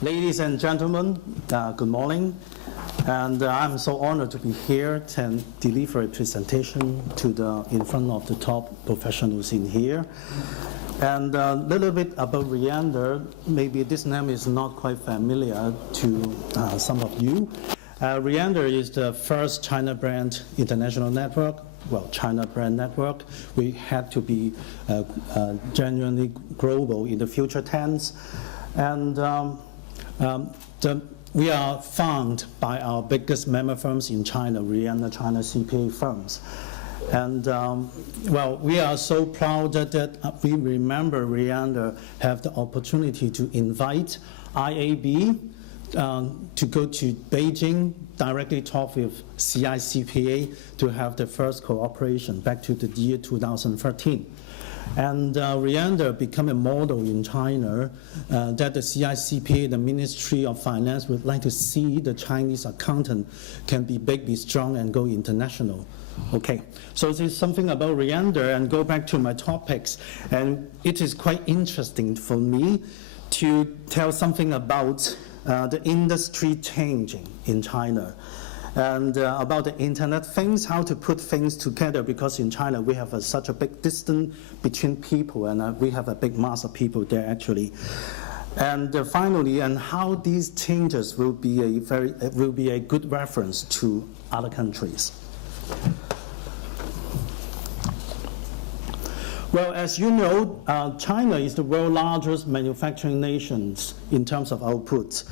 Ladies and gentlemen, good morning. And I'm so honored to be here and deliver a presentation in front of the top professionals in here. And a little bit about Reanda. Maybe this name is not quite familiar to some of you. Reanda is the first China brand international network. Well, China brand network. We had to be genuinely global in the future tense. And we are founded by our biggest member firms in China, Reanda China CPA firms. And well, we are so proud that we remember Reanda have the opportunity to invite IAB to go to Beijing, directly talk with CICPA to have the first cooperation back to the year 2013. And Reanda became a model in China that the CICPA, the Ministry of Finance, would like to see the Chinese accountant can be big, be strong, and go international. Okay, so this is something about Reanda, and go back to my topics. And it is quite interesting for me to tell something about the industry changing in China. And about the internet things, how to put things together, because in China we have such a big distance between people, and we have a big mass of people there actually. And finally, and how these changes will be a good reference to other countries. Well, as you know, China is the world's largest manufacturing nation in terms of output.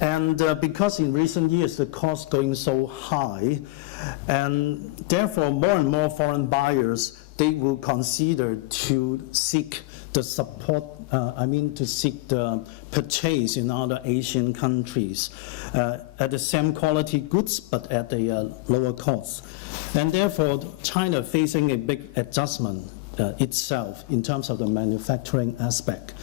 And because in recent years the cost going so high, and therefore more and more foreign buyers, they will consider to seek the support, to seek the purchase in other Asian countries at the same quality goods but at a lower cost. And therefore China facing a big adjustment itself in terms of the manufacturing aspect.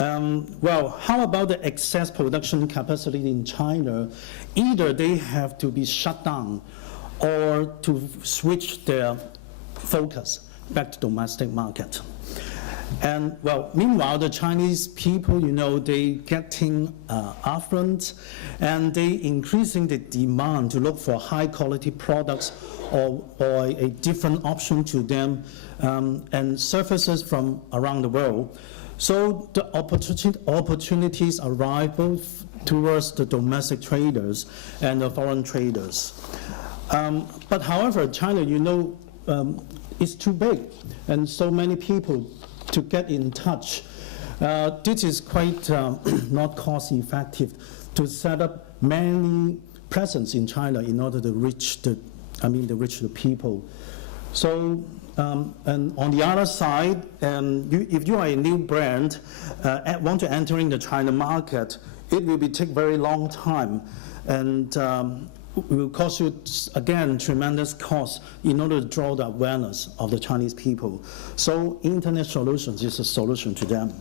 Well, how about the excess production capacity in China? Either they have to be shut down or to switch their focus back to domestic market. And well, meanwhile, the Chinese people, you know, they getting affluent, and they increasing the demand to look for high quality products or a different option to them and services from around the world. So the opportunities arrive both towards the domestic traders and the foreign traders. But however, China, you know, is too big, and so many people to get in touch. This is quite not cost effective to set up many presence in China in order to reach the people. So. And on the other side, if you are a new brand, want to enter in the China market, it will take very long time, and will cost you, again, tremendous cost in order to draw the awareness of the Chinese people. So internet solutions is a solution to them.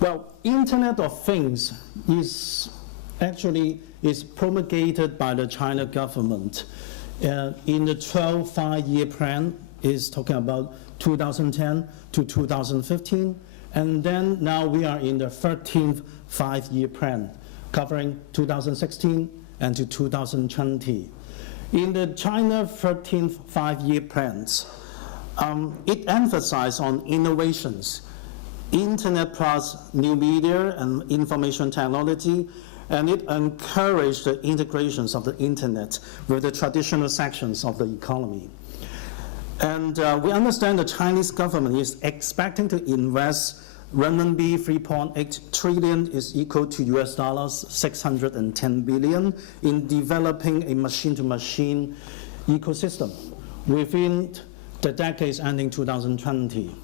Well, Internet of Things is promulgated by the China government. In the 12th five-year plan is talking about 2010 to 2015, and then now we are in the 13th five-year plan, covering 2016 and to 2020. In the China 13th five-year plans, it emphasizes on innovations, Internet plus new media and information technology, and it encouraged the integrations of the internet with the traditional sections of the economy. And we understand the Chinese government is expecting to invest renminbi 3.8 trillion is equal to US dollars 610 billion in developing a machine-to-machine ecosystem within the decades ending 2020.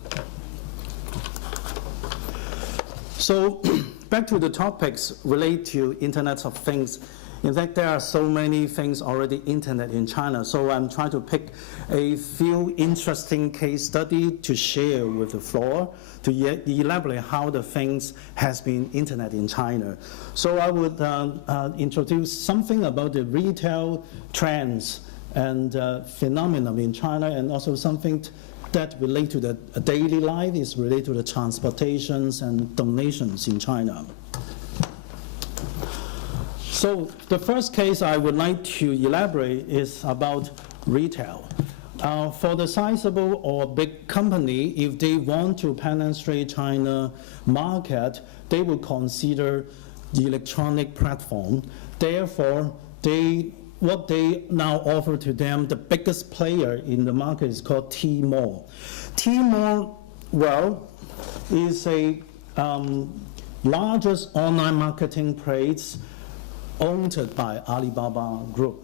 So back to the topics related to Internet of Things. In fact, there are so many things already Internet in China, so I'm trying to pick a few interesting case studies to share with the floor to elaborate how the things has been Internet in China. So I would introduce something about the retail trends and phenomenon in China, and also something that relate to the daily life, is related to the transportations and donations in China. So the first case I would like to elaborate is about retail. For the sizable or big company, if they want to penetrate China market, they will consider the electronic platform. Therefore, what they now offer to them, the biggest player in the market is called Tmall. Tmall, well, is a largest online marketing place owned by Alibaba Group.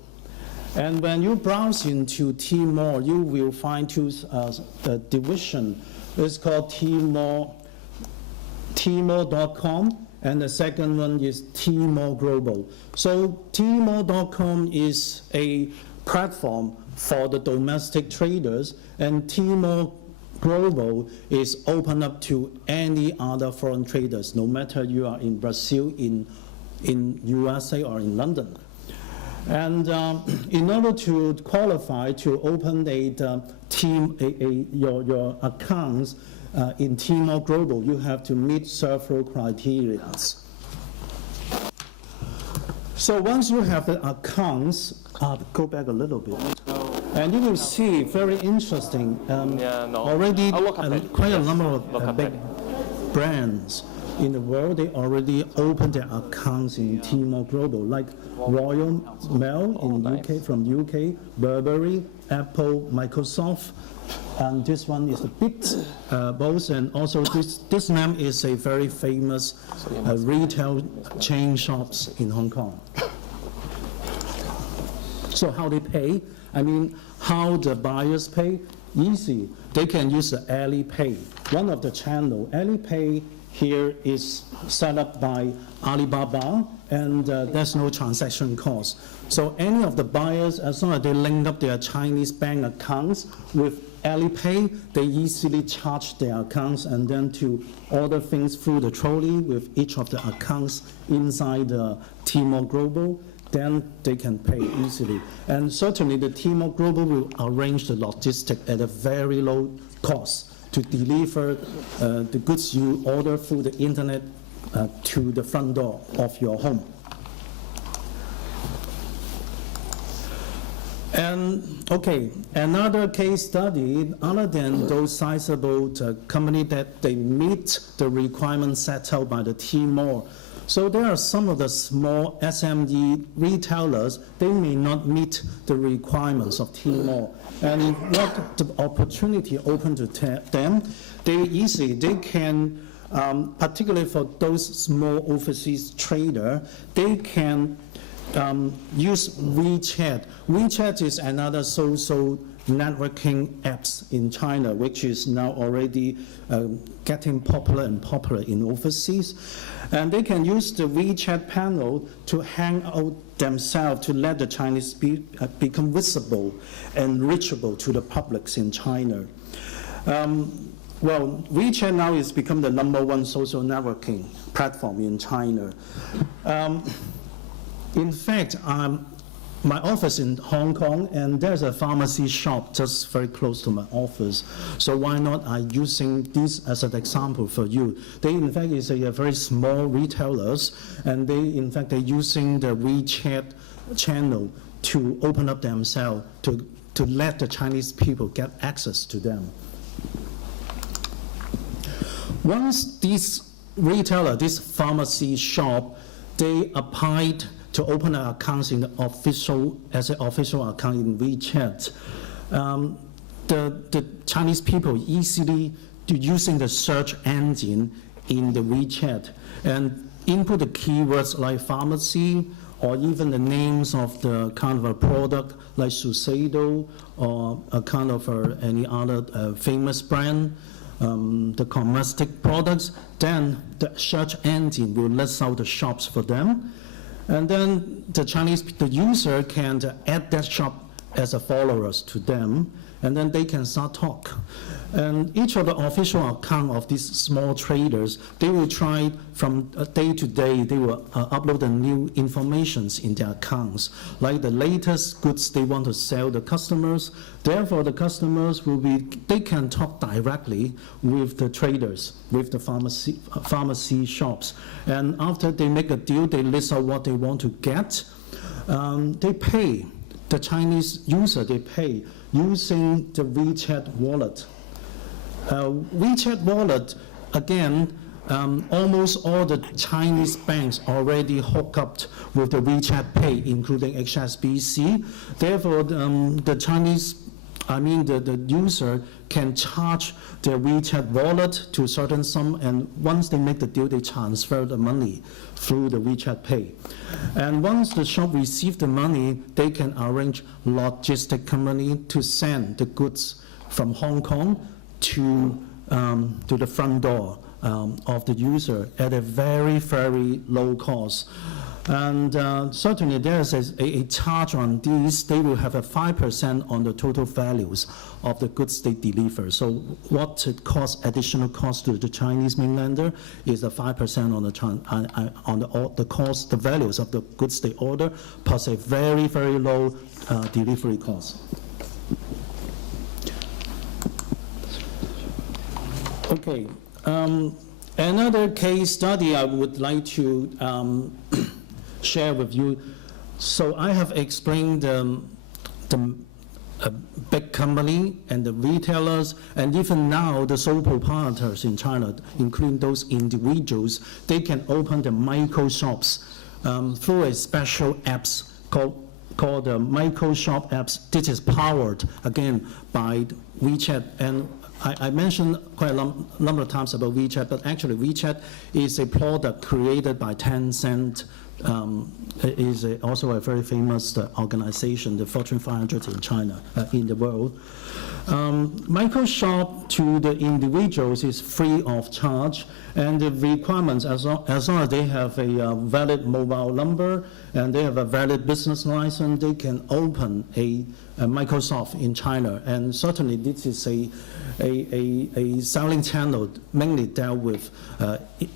And when you browse into Tmall, you will find two division. It's called Tmall.com, and the second one is Tmall Global. So Tmall.com is a platform for the domestic traders, and Tmall Global is open up to any other foreign traders, no matter you are in Brazil, in USA, or in London. And in order to qualify to open your accounts in Tmall Global, you have to meet several criteria. So once you have the accounts, go back a little bit, and you will see very interesting. Already quite a number of big brands in the world, they already opened their accounts in Tmall Global, like Royal Mail in UK, from UK, Burberry, Apple, Microsoft, and this one is the Bit both, and also this name is a very famous retail chain shops in Hong Kong. So how they pay? I mean, how the buyers pay? Easy. They can use the Alipay. One of the channel, Alipay, here is set up by Alibaba, and there's no transaction cost. So any of the buyers, as long as they link up their Chinese bank accounts with Alipay, they easily charge their accounts and then to order things through the trolley with each of the accounts inside the Tmall Global, then they can pay easily. And certainly the Tmall Global will arrange the logistics at a very low cost to deliver the goods you order through the internet to the front door of your home. And okay, another case study, other than those sizable companies that they meet the requirements set out by the Tmall. So there are some of the small SME retailers, they may not meet the requirements of Tmall. And what the opportunity open to them, they can, particularly for those small overseas traders, they can use WeChat. WeChat is another social networking apps in China, which is now already getting popular and popular in overseas. And they can use the WeChat panel to hang out themselves to let the Chinese become visible and reachable to the publics in China. Well, WeChat now has become the #1 social networking platform in China. In fact, my office in Hong Kong, and there's a pharmacy shop just very close to my office. So why not I using this as an example for you? They in fact is a very small retailers, and they're using the WeChat channel to open up themselves to let the Chinese people get access to them. Once this retailer, this pharmacy shop, they applied to open an account in the as an official account in WeChat. The Chinese people easily using the search engine in the WeChat and input the keywords like pharmacy or even the names of the kind of a product like Shiseido or a kind of any other famous brand, the cosmetic products, then the search engine will list out the shops for them. And then the user can add that shop as a followers to them. and then they can start talk. And each of the official account of these small traders, they will try from day to day, they will upload the new informations in their accounts, like the latest goods they want to sell the customers. Therefore, the customers they can talk directly with the traders, with the pharmacy shops. And after they make a deal, they list out what they want to get. They pay, the Chinese user, they pay using the WeChat wallet. WeChat wallet, again, almost all the Chinese banks already hook up with the WeChat Pay, including HSBC. Therefore, the user can charge their WeChat wallet to a certain sum, and once they make the deal, they transfer the money through the WeChat Pay. And once the shop receives the money, they can arrange logistic company to send the goods from Hong Kong to the front door of the user at a very, very low cost. And certainly there's a charge on these. They will have a 5% on the total values of the goods they deliver. So what it costs, additional cost to the Chinese mainlander, is a 5% on the cost, the values of the goods they order, plus a very, very low delivery cost. Okay, another case study I would like to share with you. So I have explained the big company and the retailers, and even now the sole proprietors in China, including those individuals, they can open the micro shops through a special apps called the micro shop apps. This is powered again by WeChat. And I mentioned quite a number of times about WeChat, but actually WeChat is a product created by Tencent. It is also a very famous organization, the Fortune 500 in China, in the world. Micro shop to the individuals is free of charge, and the requirements, as long as they have a valid mobile number and they have a valid business license, they can open a Microsoft in China. And certainly this is a selling channel mainly dealt with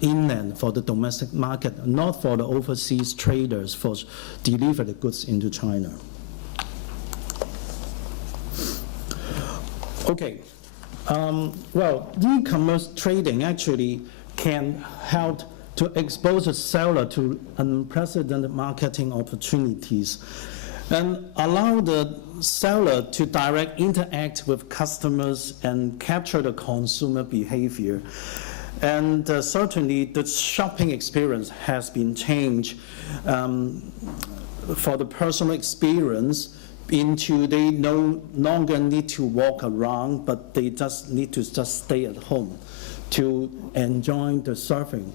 inland for the domestic market, not for the overseas traders for deliver the goods into China. Okay, well, e-commerce trading actually can help to expose the seller to unprecedented marketing opportunities and allow the seller to direct interact with customers and capture the consumer behavior. And certainly the shopping experience has been changed for the personal experience into they no longer need to walk around, but they just need to just stay at home to enjoy the surfing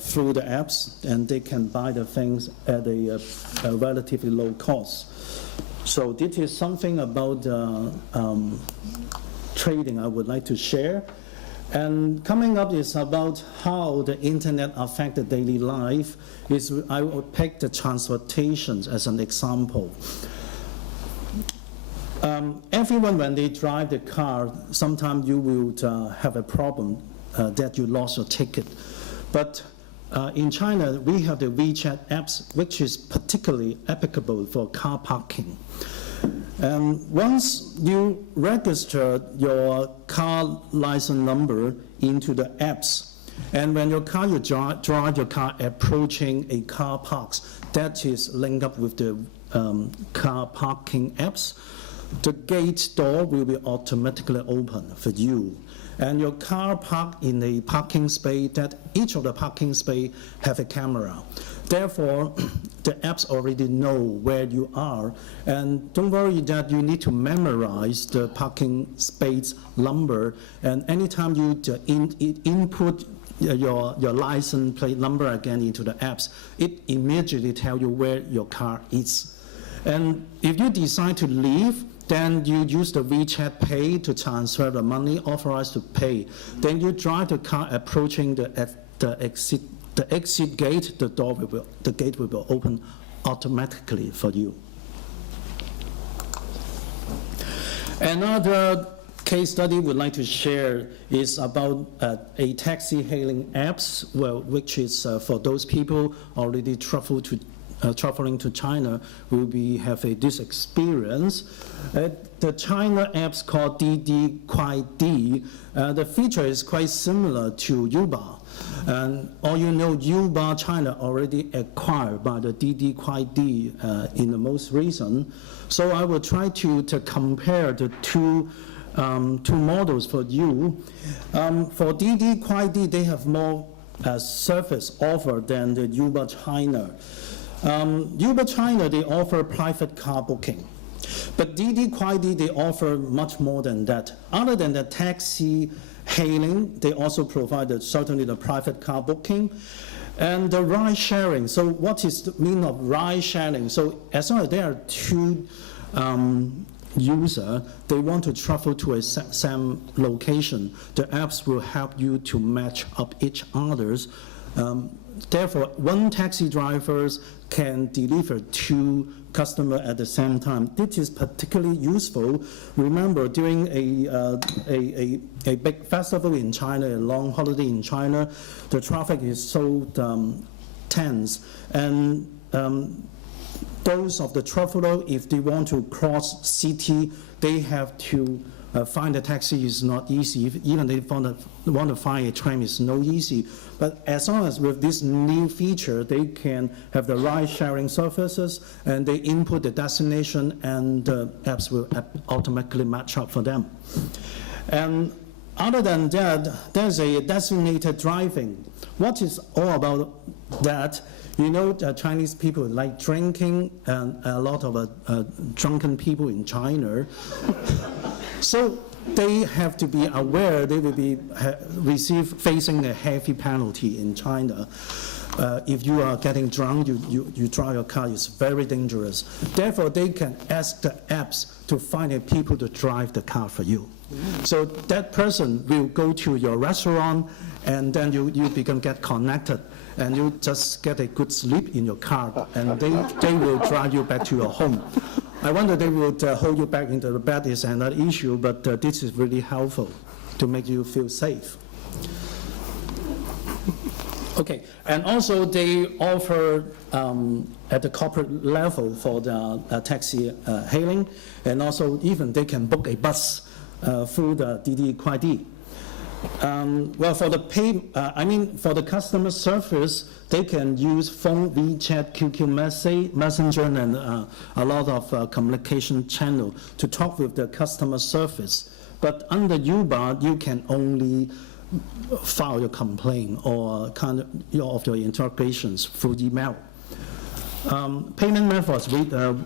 through the apps, and they can buy the things at a relatively low cost. So this is something about trading I would like to share. And coming up is about how the internet affected daily life. I will pick the transportation as an example. Everyone, when they drive the car, sometimes you will have a problem that you lost your ticket. But in China, we have the WeChat apps, which is particularly applicable for car parking. And once you register your car license number into the apps, and when you drive your car approaching a car parks, that is linked up with the car parking apps, the gate door will be automatically open for you. And your car parked in a parking space, that each of the parking space have a camera. Therefore, the apps already know where you are. And don't worry that you need to memorize the parking space number. And anytime you input your license plate number again into the apps, it immediately tells you where your car is. And if you decide to leave, then you use the WeChat Pay to transfer the money authorized to pay. Then you drive the car approaching the exit gate, the gate will be open automatically for you. Another case study we'd like to share is about a taxi hailing apps, which is for those people already traveling to China will have this experience. The China apps called Didi Kuaidi. The feature is quite similar to Uber. And all you know, Uber China already acquired by the Didi Kuaidi in the most recent. So I will try to compare the two models for you. For Didi Kuaidi, they have more service offered than the Uber China. Uber China, they offer private car booking. But Didi Kuaidi, they offer much more than that. Other than the taxi hailing, they also provide certainly the private car booking and the ride sharing. So what is the meaning of ride sharing? So as long as there are two users, they want to travel to a same location, the apps will help you to match up each other's. Therefore, one taxi driver can deliver two customers at the same time. This is particularly useful. Remember, during a big festival in China, a long holiday in China, the traffic is so tense. And those of the traveler, if they want to cross city, they have to find a taxi is not easy. Even they want to find a train is no easy. But as long as with this new feature, they can have the ride-sharing services, and they input the destination, and the apps will automatically match up for them. And other than that, there's a designated driving. What is all about that? You know, Chinese people like drinking, and a lot of drunken people in China. So they have to be aware they will be facing a heavy penalty in China. If you are getting drunk, you drive a car, it's very dangerous. Therefore, they can ask the apps to find people to drive the car for you. So that person will go to your restaurant, and then you get connected, and you just get a good sleep in your car, and they will drive you back to your home. I wonder they would hold you back into the bed is another issue, but this is really helpful to make you feel safe. Okay, and also they offer at the corporate level for the taxi hailing, and also even they can book a bus through the Didi Kuaidi. Well, for the for the customer service, they can use phone, WeChat, QQ Messenger, and a lot of communication channel to talk with the customer service. But under Uber, you can only file your complaint or kind of your interrogations through email. Payment methods with a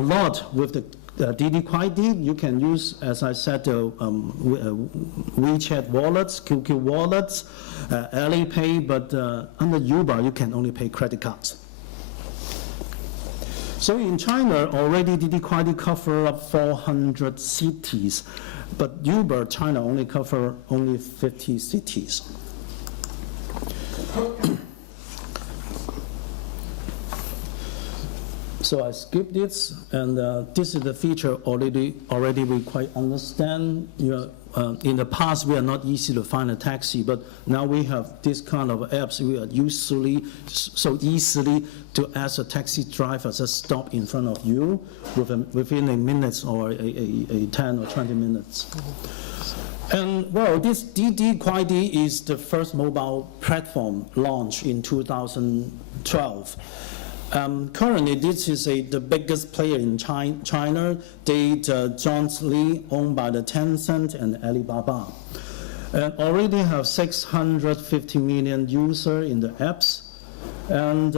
lot with the Didi Kuaidi. You can use, as I said, WeChat wallets, QQ wallets, Alipay, but under Uber you can only pay credit cards. So in China already Didi Kuaidi cover up 400 cities, but Uber China only cover 50 cities. So I skipped this, and this is the feature already we quite understand. In the past, we are not easy to find a taxi, but now we have this kind of apps. We are so easily to ask a taxi driver to stop in front of you within a minute or a 10 or 20 minutes. And well, this Didi Kuaidi is the first mobile platform launched in 2012. Currently, this is the biggest player in China. They jointly owned by the Tencent and Alibaba. And already have 650 million users in the apps. And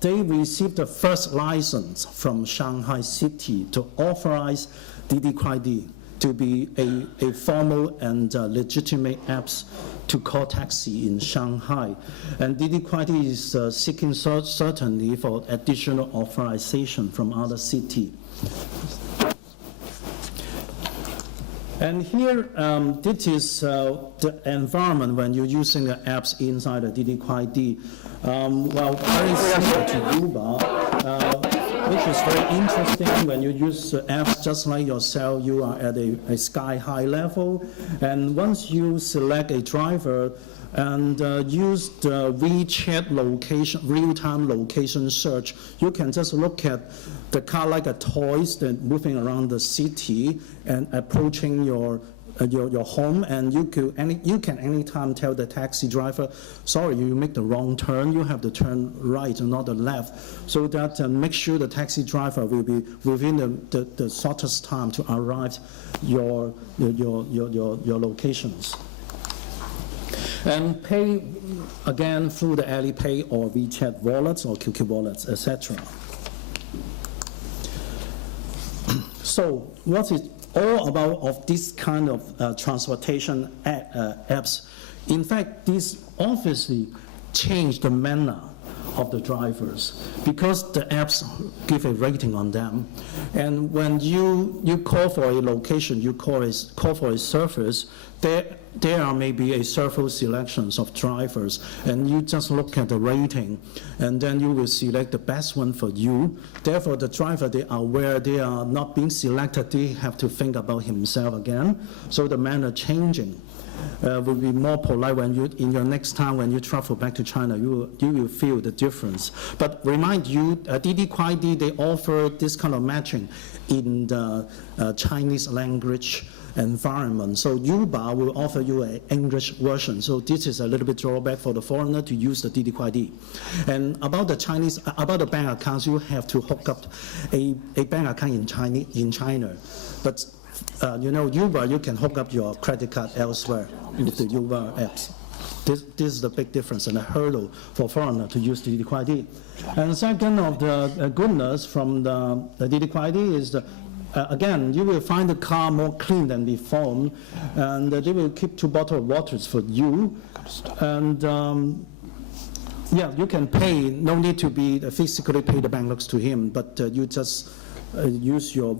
they received the first license from Shanghai City to authorize Didi Kuaidi to be a formal and legitimate apps to call taxi in Shanghai. And Didi Kuaidi is seeking certainly for additional authorization from other cities. And here, this is the environment when you're using the apps inside the Didi Kuaidi. Well, very similar to Uber. which is very interesting. When you use apps just like yourself, you are at a sky-high level. And once you select a driver and use the WeChat location, real-time location search, you can just look at the car like a toys that moving around the city and approaching your home, and you can anytime tell the taxi driver, sorry, you make the wrong turn, you have to turn right and not the left, so that make sure the taxi driver will be within the shortest time to arrive your locations. And pay again through the Alipay or WeChat wallets or QQ wallets, etc. So what is all about of this kind of transportation apps? In fact, this obviously changed the manner of the drivers, because the apps give a rating on them. And when you call for a location, you call for a service, there are maybe several selections of drivers, and you just look at the rating, and then you will select the best one for you. Therefore, the driver, they are aware they are not being selected, they have to think about himself again. So the manner changing. Will be more polite when in your next time when you travel back to China, you will feel the difference. But remind you, Didi Kuaidi, they offer this kind of matching in the Chinese language environment. So Uber will offer you an English version. So this is a little bit drawback for the foreigner to use the Didi Kuaidi. And about the bank accounts, you have to hook up a bank account in China. But you know, Uber, you can hook up your credit card elsewhere with the Uber apps. This is the big difference and a hurdle for foreigners to use the Didi Kuaidi. And second of the goodness from the Didi Kuaidi is again, you will find the car more clean than before, and they will keep 2 bottles of water for you. And yeah, you can pay, no need to be physically pay the bank looks to him, but you just use your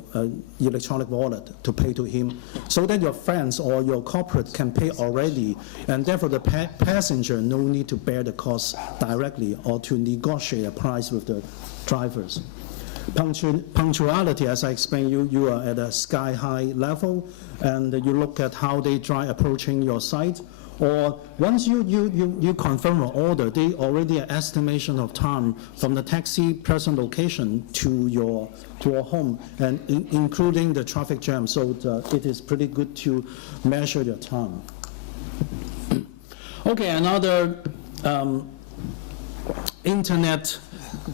electronic wallet to pay to him, so that your friends or your corporate can pay already, and therefore the passenger no need to bear the cost directly or to negotiate a price with the drivers. Punctuality, as I explained, you are at a sky-high level, and you look at how they drive approaching your site. Or once you confirm an order, they already an estimation of time from the taxi person location to your home, and including the traffic jam. So it is pretty good to measure your time. Okay, another Internet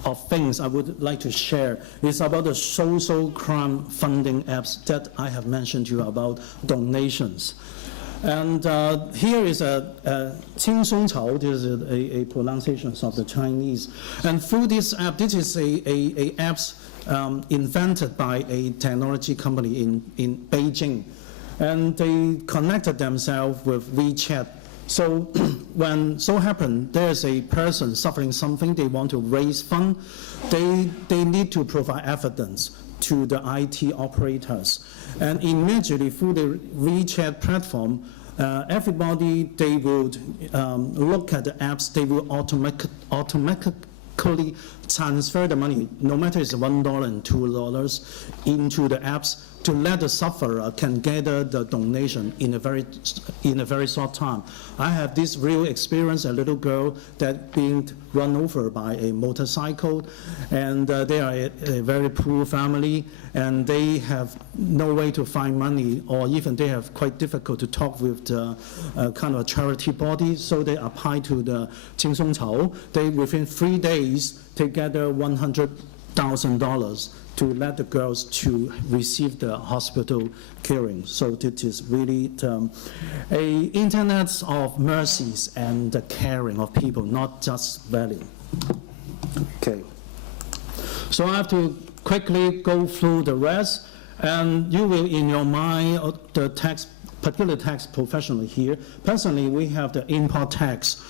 of Things I would like to share is about the social crime funding apps that I have mentioned to you about donations. And here is a 轻松潮, this is a pronunciation of the Chinese. And through this app, this is a apps invented by a technology company in Beijing. And they connected themselves with WeChat. So when so happen, there's a person suffering something, they want to raise funds, they need to provide evidence to the IT operators. And immediately through the WeChat platform, everybody, they would look at the apps, they will automatically transfer the money, no matter it's $1 and $2, into the apps to let the sufferer can gather the donation in a very short time. I have this real experience, a little girl that being run over by a motorcycle, and they are a very poor family, and they have no way to find money, or even they have quite difficult to talk with the kind of charity body, so they apply to the 轻松潮. They, within 3 days, they gather $100,000 to let the girls to receive the hospital caring. So it is really a internet of mercies and the caring of people, not just value. Okay. So I have to quickly go through the rest, and you will in your mind the tax, particular tax professionally here. Personally, we have the import tax.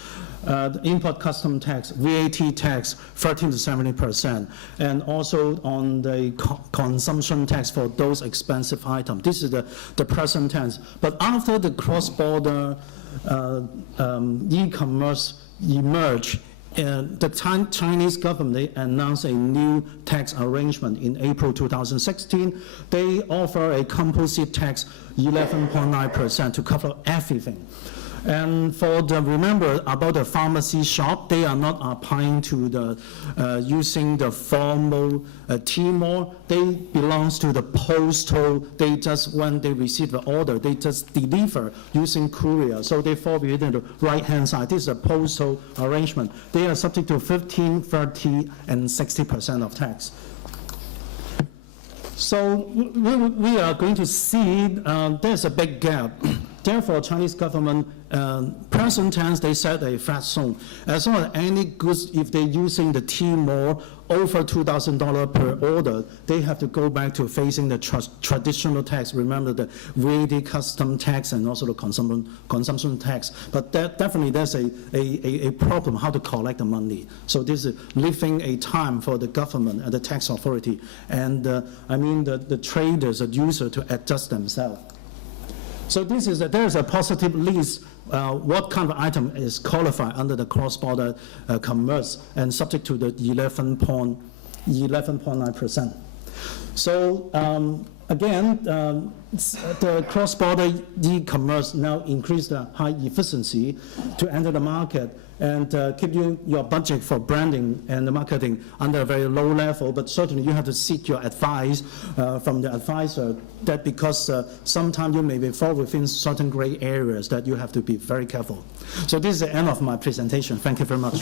The import custom tax, VAT tax, 13 to 70%, and also on the consumption tax for those expensive items. This is the present tense. But after the cross-border e-commerce emerged the Chinese government announced a new tax arrangement in April 2016. They offer a composite tax 11.9% to cover everything. And for the, remember about the pharmacy shop, they are not applying to the, using the formal Timor. They belongs to the postal. They just, when they receive the order, they just deliver using courier. So they fall within the right-hand side. This is a postal arrangement. They are subject to 15, 30, and 60% of tax. So we are going to see there's a big gap. Therefore, Chinese government, present tense, they set a flat zone. As long as any goods, if they're using the Timor over $2,000 per order, they have to go back to facing the traditional tax. Remember the VAT custom tax and also the consumption tax. But definitely there's a problem how to collect the money. So this is leaving a time for the government and the tax authority and I mean the traders, the user to adjust themselves. So this is there's a positive list. What kind of item is qualified under the cross-border commerce and subject to the 11.9%. So again, the cross-border e-commerce now increase the high efficiency to enter the market and keep your budget for branding and the marketing under a very low level, but certainly you have to seek your advice from the advisor that because sometimes you may fall within certain gray areas that you have to be very careful. So this is the end of my presentation. Thank you very much.